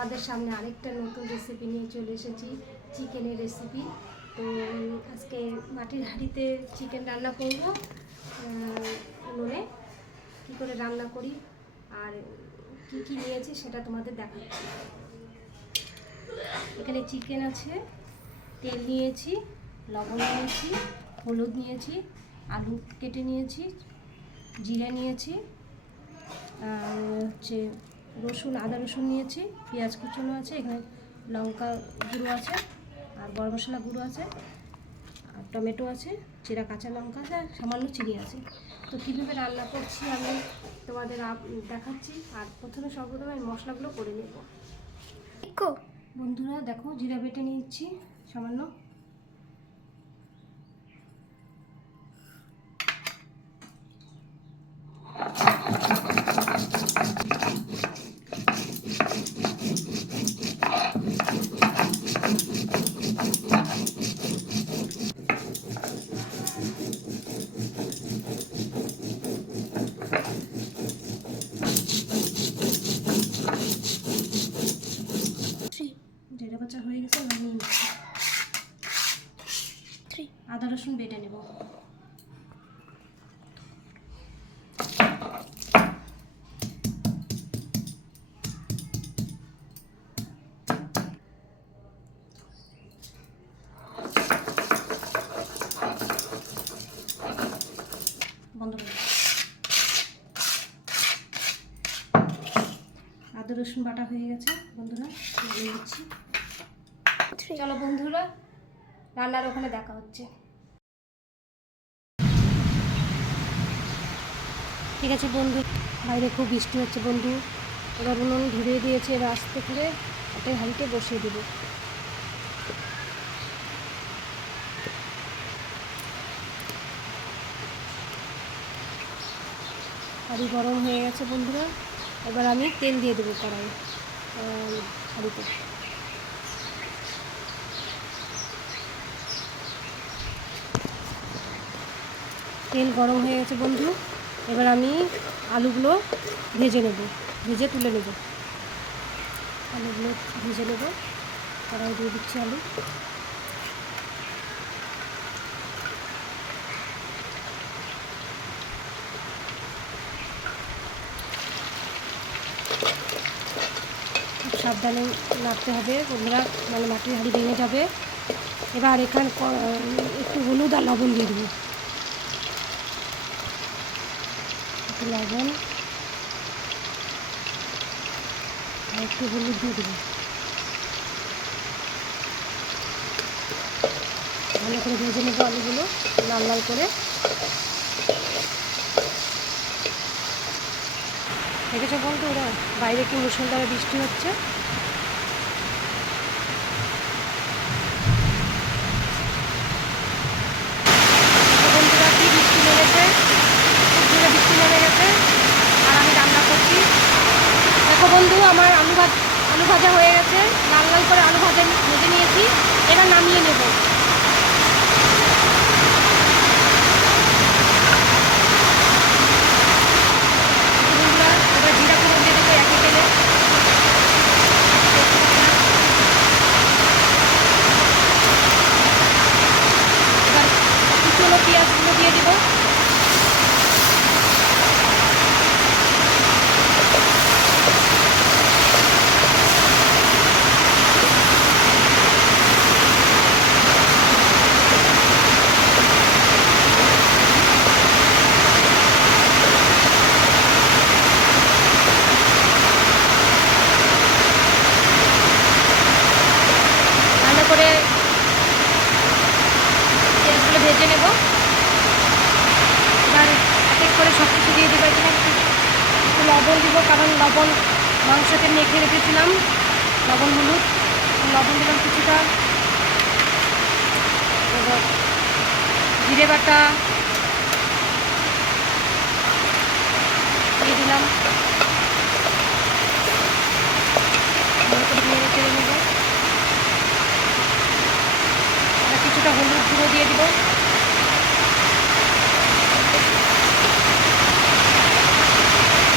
তোমাদের সামনে আরেকটা নতুন রেসিপি নিয়ে চলে এসেছি, চিকেনের রেসিপি তো আজকে মাটির হাঁড়িতে চিকেন রান্না করব উনুনে কী করে রান্না করি আর কি কি নিয়েছি সেটা তোমাদের দেখাচ্ছি। এখানে চিকেন আছে, তেল নিয়েছি, লবণ নিয়েছি, হলুদ নিয়েছি, আলু কেটে নিয়েছি, জিরা নিয়েছি হচ্ছে রসুন আদা রসুন নিয়েছি পেঁয়াজ কুচনো আছে এখানে লঙ্কা গুঁড়ো আছে আর গরম মশলা গুঁড়ো আছে আর টমেটো আছে চেরা কাঁচা লঙ্কা আছে আর সামান্য চিনি আছে। তো কীভাবে রান্না করছি আমি তোমাদের দেখাচ্ছি আর প্রথমে সর্বপ্রথম আমি মশলাগুলো করে নেব। বন্ধুরা দেখো জিরা বেটে নিচ্ছি সামান্য জিরা বাচ্চা হয়ে গেছে নামিয়ে নিচ্ছি আদা রসুন বেটে নেব। আদা রসুন বাটা হয়ে গেছে বন্ধুরা চলো বন্ধুরা রান্নার ওখানে দেখা হচ্ছে। ঠিক আছে বন্ধু। বাইরে খুব বৃষ্টি হচ্ছে বন্ধু। এবার উনুন ধরিয়ে দিয়েছে, এবার আস্তে করে একটা হাঁড়িতে বসিয়ে দেবো। হাঁড়ি গরম হয়ে গেছে বন্ধুরা। এবার আমি তেল দিয়ে দেবো কড়াই হাঁড়িতে। তেল গরম হয়ে গেছে বন্ধু। এবার আমি আলুগুলো ভেজে নেব, ভেজে তুলে নেব। আলুগুলো ভেজে নেব কড়াই দিয়ে দিচ্ছি আলু। সাবধানে নাড়তে হবে, বন্ধুরা মানে মাটির হাঁড়ি ভেঙে যাবে। এবার এখানে একটু হলুদ আর লবণ দিয়ে দেবো। একটু লবণ আর একটু হলুদ দিয়ে দেবো। ভালো করে ভেজে নেব আলুগুলো, লাল লাল করে। দেখেছ বলতো ওরা বাইরে কি মুসলধারে বৃষ্টি হচ্ছে তো বন্ধুরা কি বৃষ্টি নেমেছে খুব জোরে বৃষ্টি নেমে গেছে আর আমি রান্না করছি দেখো বন্ধু, আমার আলু ভাজা আলু ভাজা হয়ে গেছে। লাল লাল করে আলু ভাজা ভেজে নিয়েছি। এবার নামিয়ে নেব বন্ধুরা এবার জিরা ফোড়ন দিয়ে দেবো একই তেলে এবার কুচনো পেঁয়াজগুলো দিয়ে দিব ভালো করে পেঁয়াজগুলো ভেজে নেব এবার এক এক করে সব কিছু দিয়ে দেবো এখানে একটু একটু লবণ দিব কারণ লবণ মাংসতে মেখে রেখেছিলাম, লবণ হলুদ, লবণ দিলাম কিছুটা। জিরে বাটা দিয়ে দিলাম। কিছুটা হলুদ গুঁড়ো দিয়ে দিব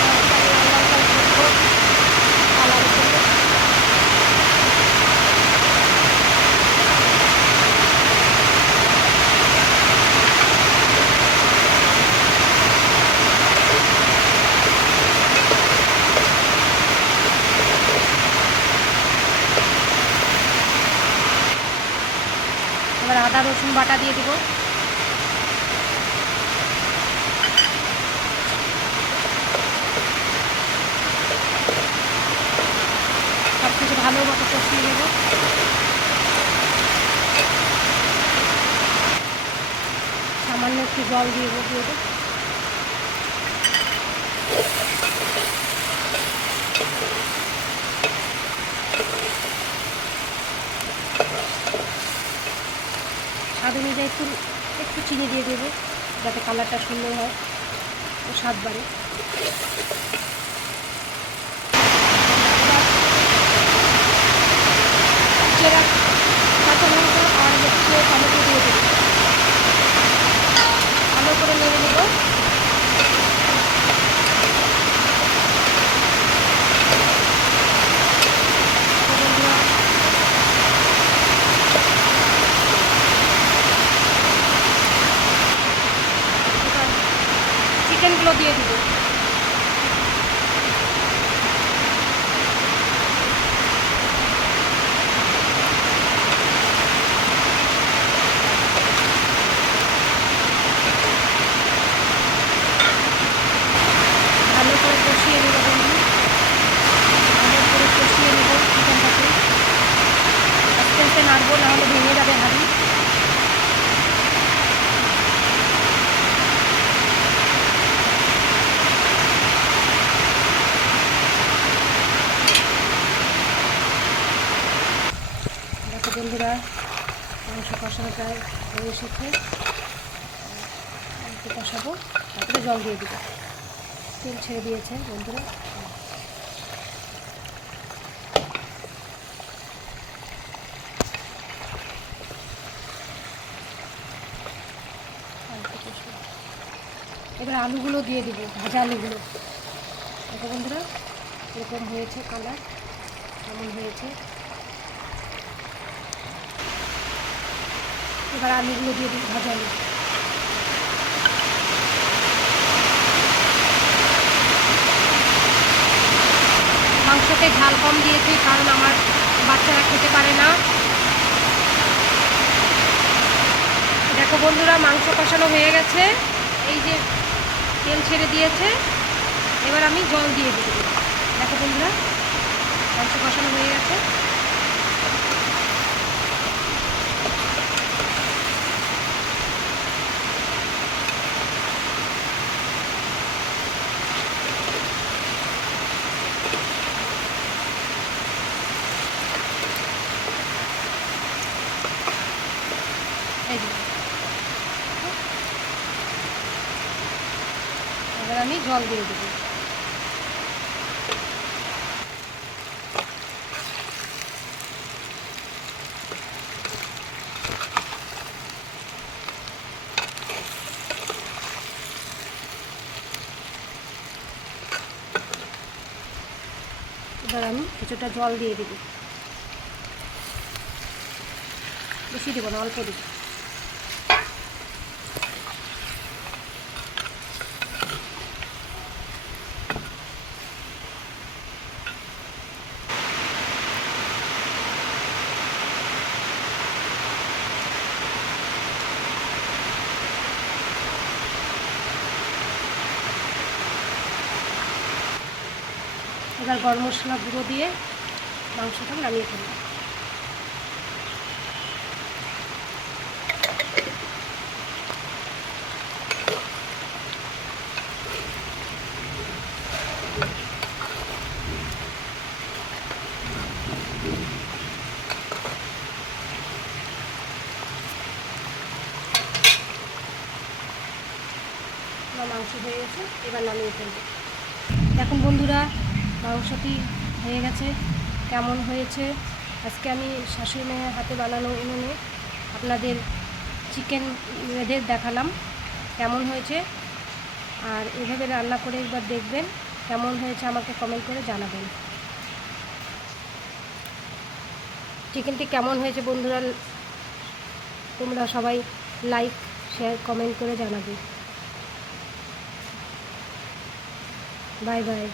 লাল লাল করে ভাজবো, কালারের জন্য। আদা রসুন বাটা দিয়ে দিব। সব কিছু ভালো মতো কষিয়ে নেব। সামান্য একটু জল দিয়ে দেবো। স্বাদ অনুযায়ী একটু একটু চিনি দিয়ে দেবো যাতে কালারটা সুন্দর হয় ও স্বাদ বাড়ে চেরা কাঁচা লঙ্কা আর হচ্ছে টমেটো দিয়ে দেবো ভালো করে নেড়ে নেব তো বন্ধুরা, এবার চিকেনগুলো দিয়ে দিব ভালো করে কষিয়ে নেব বন্ধু ভালো করে কষিয়ে নেব চিকেনটাকে আস্তে আস্তে নাড়বো নাহলে ভেঙে যাবে হাড়ি দেখো বন্ধুরা, মাংস কষানো প্রায় হয়ে এসেছে। কষাবো, তারপরে জল দিয়ে দিব। তেল ছেড়ে দিয়েছে বন্ধুরা। এবার আলুগুলো দিয়ে দিব, ভাজা আলুগুলো। দেখো বন্ধুরা, এরকম হয়েছে কালার কেমন হয়েছে? এবার আলুগুলো দিয়ে দিই ভাজা আলু মাংসতে ঝাল কম দিয়েছি কারণ আমার বাচ্চারা খেতে পারে না। দেখো বন্ধুরা, মাংস কষানো হয়ে গেছে। এই যে তেল ছেড়ে দিয়েছে। এবার আমি জল দিয়ে দিব দেখো বন্ধুরা, মাংস কষানো হয়ে গেছে এই যে। এবার আমি জল দিয়ে দেবো। এবার আমি কিছুটা জল দিয়ে দেবো। বেশি দেবো না, অল্প দেবো। এবার গরম মশলা গুঁড়ো দিয়ে মাংসটা নামিয়ে ফেলব। মাংস হয়ে গেছে, এবার নামিয়ে ফেলব। এখন বন্ধুরা মাংসটি হয়ে গেছে, কেমন হয়েছে? আজকে আমি শাশুড়ি মেয়ের হাতে বানানো উনুনে আপনাদের চিকেন রেঁধে দেখালাম, কেমন হয়েছে? আর এভাবে রান্না করে একবার দেখবেন, কেমন হয়েছে আমাকে কমেন্ট করে জানাবেন। চিকেনটি কেমন হয়েছে বন্ধুরা? তোমরা সবাই লাইক শেয়ার কমেন্ট করে জানাবে। Bye bye